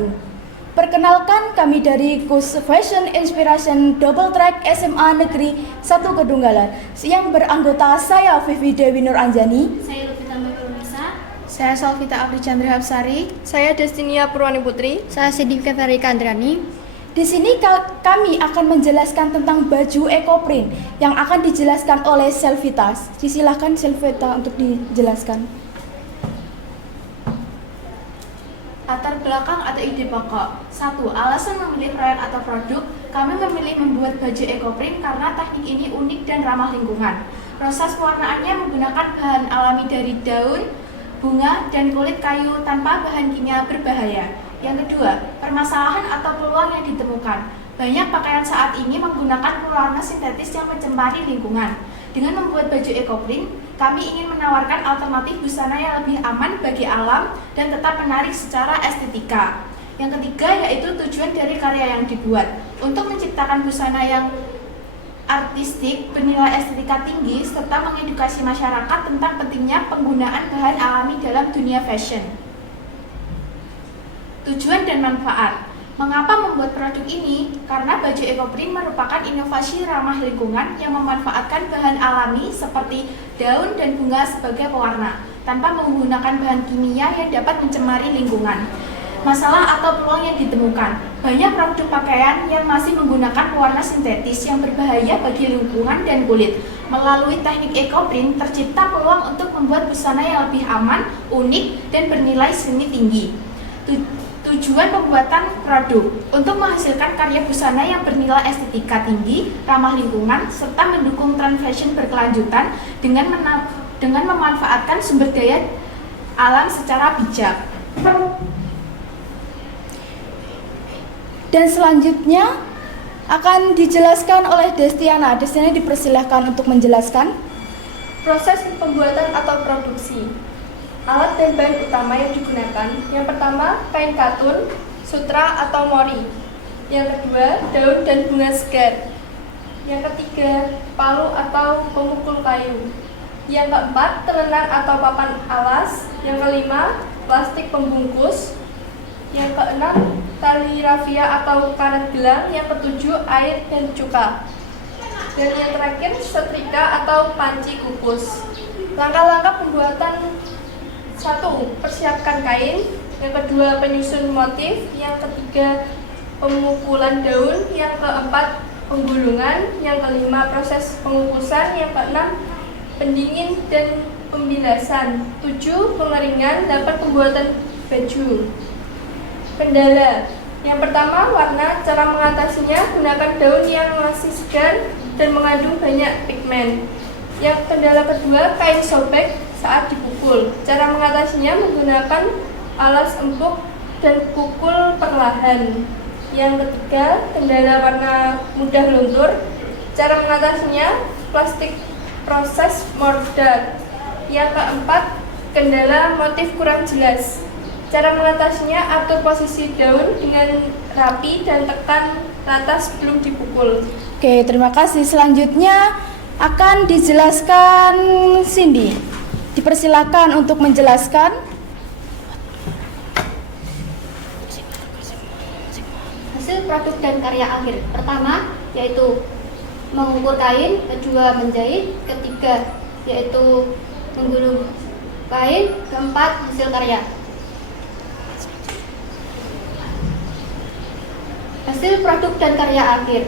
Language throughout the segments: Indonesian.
wabarakatuh. Perkenalkan, kami dari Kus Fashion Inspiration Double Track SMA Negeri 1 Kedunggalan yang beranggota saya Vivi Dewi Nur Anjani, saya Lutfi Tambah-Nisa, saya Salvita Afri Chandra Hapsari, saya Destinia Purwani Putri, saya Sidika Ferika Andrani. Di sini kami akan menjelaskan tentang baju ekoprint yang akan dijelaskan oleh Selvita. Silakan Selvita untuk dijelaskan. latar belakang atau ide pokok. 1. Alasan memilih proyek atau produk. Kami memilih membuat baju ekoprint karena teknik ini unik dan ramah lingkungan. Proses pewarnaannya menggunakan bahan alami dari daun, bunga, dan kulit kayu tanpa bahan kimia berbahaya. Yang kedua, permasalahan atau peluang yang ditemukan. Banyak pakaian saat ini menggunakan pewarna sintetis yang mencemari lingkungan. Dengan membuat baju ekoprint, kami ingin menawarkan alternatif busana yang lebih aman bagi alam dan tetap menarik secara estetika. Yang ketiga yaitu tujuan dari karya yang dibuat. Untuk menciptakan busana yang artistik, bernilai estetika tinggi, serta mengedukasi masyarakat tentang pentingnya penggunaan bahan alami dalam dunia fashion. Tujuan dan manfaat. Mengapa membuat produk ini? Karena baju ekoprint merupakan inovasi ramah lingkungan yang memanfaatkan bahan alami seperti daun dan bunga sebagai pewarna, tanpa menggunakan bahan kimia yang dapat mencemari lingkungan. Masalah atau peluang yang ditemukan. Banyak produk pakaian yang masih menggunakan pewarna sintetis yang berbahaya bagi lingkungan dan kulit. Melalui teknik ekoprint, tercipta peluang untuk membuat busana yang lebih aman, unik, dan bernilai seni tinggi. Tujuan pembuatan produk untuk menghasilkan karya busana yang bernilai estetika tinggi, ramah lingkungan, serta mendukung tren fashion berkelanjutan dengan memanfaatkan sumber daya alam secara bijak. Dan selanjutnya akan dijelaskan oleh Destiana. Destiana dipersilahkan untuk menjelaskan proses pembuatan atau produksi. Alat dan bahan utama yang digunakan. Yang pertama, kain katun, sutra atau mori. Yang kedua, daun dan bunga segar. Yang ketiga, palu atau pemukul kayu. Yang keempat, telenang atau papan alas. Yang kelima, plastik pembungkus. Yang keenam, tali rafia atau karet gelang. Yang ketujuh, air dan cuka. Dan yang terakhir, setrika atau panci kukus. Langkah-langkah pembuatan. 1. Persiapkan kain. Yang kedua, penyusun motif. Yang ketiga, pemukulan daun. Yang keempat, penggulungan. Yang kelima, proses pengukusan. Yang keenam, pendingin dan pembilasan. 7. Pengeringan. 8. Pembuatan baju. Kendala. Yang pertama, warna. Cara mengatasinya, gunakan daun yang masih segar dan mengandung banyak pigmen. Yang kendala kedua, kain sobek saat dipukul. Cara mengatasinya menggunakan alas empuk dan pukul perlahan. Yang ketiga, kendala warna mudah luntur. Cara mengatasinya plastik proses mortar. Yang keempat, kendala motif kurang jelas. Cara mengatasinya atur posisi daun dengan rapi dan tekan rata sebelum dipukul. Oke, terima kasih. Selanjutnya akan dijelaskan Cindy. Dipersilakan untuk menjelaskan. Hasil produk dan karya akhir. Pertama, yaitu mengukur kain. Kedua, menjahit. Ketiga, yaitu menggulung kain. Keempat, hasil karya. Hasil produk dan karya akhir.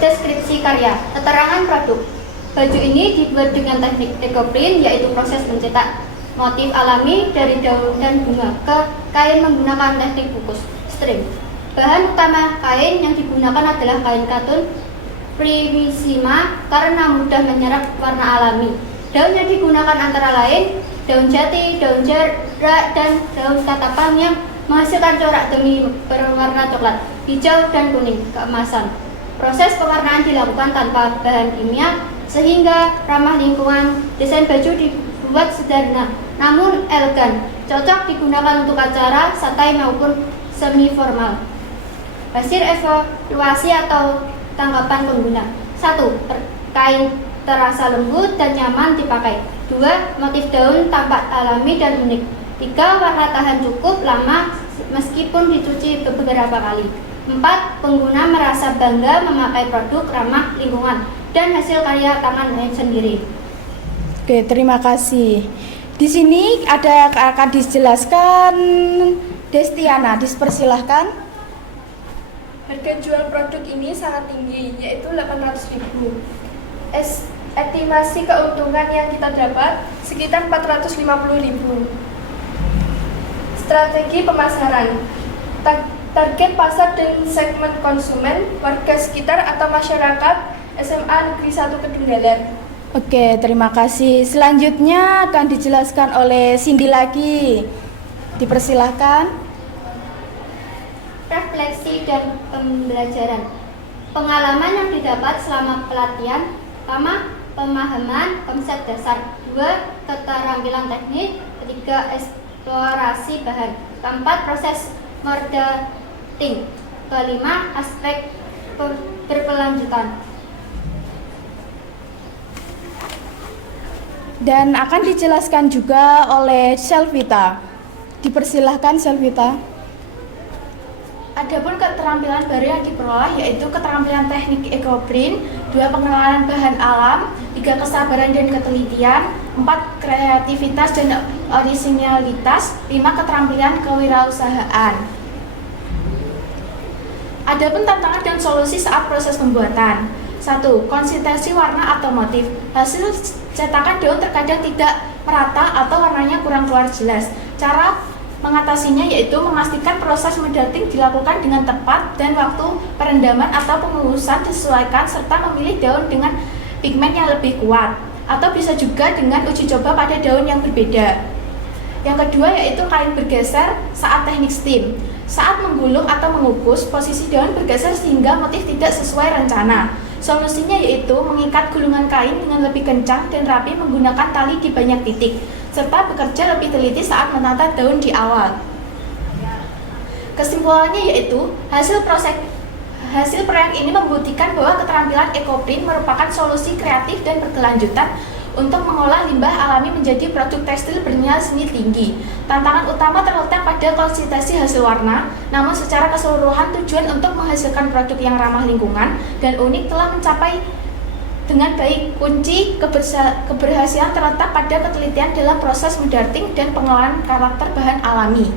Deskripsi karya. Keterangan produk. Baju ini dibuat dengan teknik ekoprint, yaitu proses mencetak motif alami dari daun dan bunga ke kain menggunakan teknik kukus string. Bahan utama kain yang digunakan adalah kain katun primissima karena mudah menyerap warna alami. Daun yang digunakan antara lain daun jati, daun jarak, dan daun tatapan yang menghasilkan corak demi berwarna coklat, hijau, dan kuning keemasan. Proses pewarnaan dilakukan tanpa bahan kimia sehingga ramah lingkungan. Desain baju dibuat sederhana namun elegan, cocok digunakan untuk acara santai maupun semi formal. Hasil evaluasi atau tanggapan pengguna. 1. Kain terasa lembut dan nyaman dipakai. 2. Motif daun tampak alami dan unik. 3. Warna tahan cukup lama meskipun dicuci beberapa kali. 4. Pengguna merasa bangga memakai produk ramah lingkungan dan hasil karya tangan sendiri. Oke, terima kasih. Di sini akan dijelaskan Destiana, dipersilahkan. Harga jual produk ini sangat tinggi, yaitu 800.000. Estimasi keuntungan yang kita dapat sekitar 450.000. Strategi pemasaran. Target pasar dan segmen konsumen, warga sekitar atau masyarakat SMA Negeri 1 Kedunggalan. Oke, terima kasih. Selanjutnya akan dijelaskan oleh Cindy lagi. Dipersilahkan. Refleksi dan pembelajaran. Pengalaman yang didapat selama pelatihan. Pertama, pemahaman konsep dasar. 2. Keterampilan teknik. 3. Eksplorasi bahan. 4. Proses marketing. 5. Aspek berkelanjutan. Dan akan dijelaskan juga oleh Selvita. Dipersilahkan Selvita. Adapun keterampilan baru yang diperoleh yaitu keterampilan teknik ekoprint, 2. Pengenalan bahan alam, 3. Kesabaran dan ketelitian, 4. Kreativitas dan orisinalitas, 5. Keterampilan kewirausahaan. Adapun tantangan dan solusi saat proses pembuatan. 1. Konsistensi warna atau motif. Hasil cetakan daun terkadang tidak merata atau warnanya kurang keluar jelas. Cara mengatasinya yaitu memastikan proses medalting dilakukan dengan tepat dan waktu perendaman atau pengurusan disesuaikan serta memilih daun dengan pigmen yang lebih kuat, atau bisa juga dengan uji coba pada daun yang berbeda. Yang kedua yaitu kain bergeser saat teknik steam. Saat menggulung atau mengukus, posisi daun bergeser sehingga motif tidak sesuai rencana. Solusinya yaitu mengikat gulungan kain dengan lebih kencang dan rapi menggunakan tali di banyak titik, serta bekerja lebih teliti saat menata daun di awal. Kesimpulannya yaitu, hasil proyek ini membuktikan bahwa keterampilan ekoprint merupakan solusi kreatif dan berkelanjutan untuk mengolah limbah alami menjadi produk tekstil bernilai seni tinggi. Tantangan utama terletak pada konsistensi hasil warna, namun secara keseluruhan tujuan untuk menghasilkan produk yang ramah lingkungan dan unik telah mencapai dengan baik. Kunci keberhasilan terletak pada ketelitian dalam proses mendarting dan pengolahan karakter bahan alami.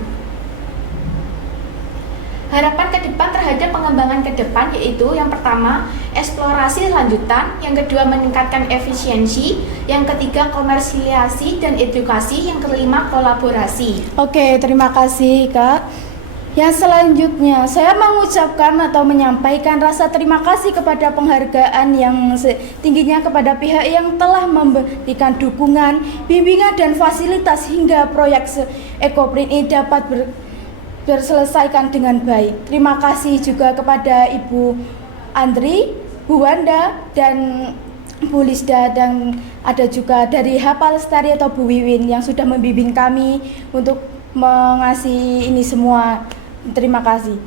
Harapan ke depan terhadap pengembangan ke depan yaitu yang pertama, eksplorasi lanjutan, yang kedua meningkatkan efisiensi, yang ketiga komersialisasi dan edukasi, yang kelima kolaborasi. Oke, terima kasih Kak. Yang selanjutnya, saya mengucapkan atau menyampaikan rasa terima kasih kepada penghargaan yang setingginya kepada pihak yang telah memberikan dukungan, bimbingan dan fasilitas hingga proyek ekoprint ini dapat terselesaikan dengan baik. Terima kasih juga kepada Ibu Andri, Bu Wanda, dan Bu Lisda, dan ada juga dari Hapa Lestari atau Bu Wiwin yang sudah membimbing kami untuk mengasih ini semua. Terima kasih.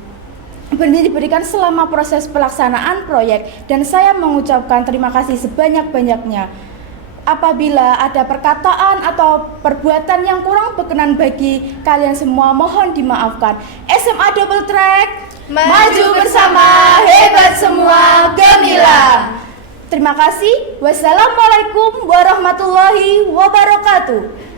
Ini diberikan selama proses pelaksanaan proyek dan saya mengucapkan terima kasih sebanyak-banyaknya. Apabila ada perkataan atau perbuatan yang kurang berkenan bagi kalian semua, mohon dimaafkan. SMA Double Track, maju bersama, hebat semua, gemilang. Terima kasih. Wassalamualaikum warahmatullahi wabarakatuh.